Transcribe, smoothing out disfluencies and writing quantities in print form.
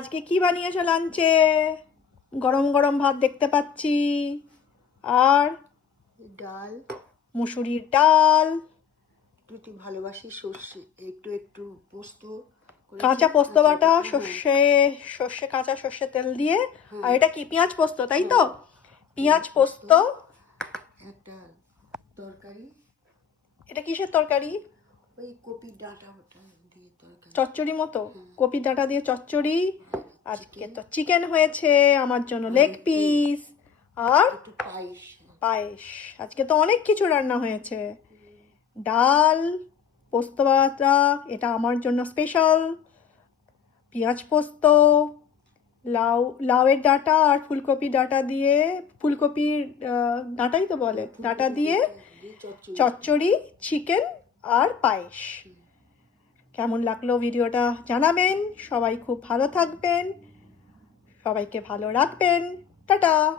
আজকে কি বানিয়েছো লাঞ্চে? গরম গরম ভাত দেখতে পাচ্ছি, আর ডাল, মুসুরির ডাল, তুই ভালোবাসি সর্ষে, একটু একটু পোস্ত করেছি, কাঁচা পোস্ত বাটা, হ্যাঁ, সর্ষে সর্ষে কাঁচা সর্ষে তেল দিয়ে। হ্যাঁ, আর এটা কি পেঁয়াজ পোস্ত, তাই তো? পেঁয়াজ পোস্ত। একটা তরকারি, এটা কিসের তরকারি? ওই কপির ডাঁটা ওটা দিয়ে তরকারি, চচ্চড়ি মতো? হ্যাঁ। কপির ডাঁটা দিয়ে চচ্চড়ি। আজকে তো চিকেন হয়েছে আমার জন্য, আর লেগ একটু- পিস, আর একটু পায়েস। পায়েস। আজকে তো অনেক কিছু রান্না হয়েছে। ডাল, পোস্ত বাটা, এটা আমার জন্য স্পেশাল। পেঁয়াজ পোস্ত, লাউয়ের ডাঁটা আর ফুলকপি ডাঁটা দিয়ে, ফুলকপির ডাঁটাই তো বলে, ডাঁটা দিয়ে চচ্চড়ি। চচ্চড়ি, চিকেন আর পায়েস। কেমন লাগলো ভিডিওটা জানাবেন। সবাই খুব ভালো থাকবেন, সবাইকে ভালো রাখবেন। টাটা।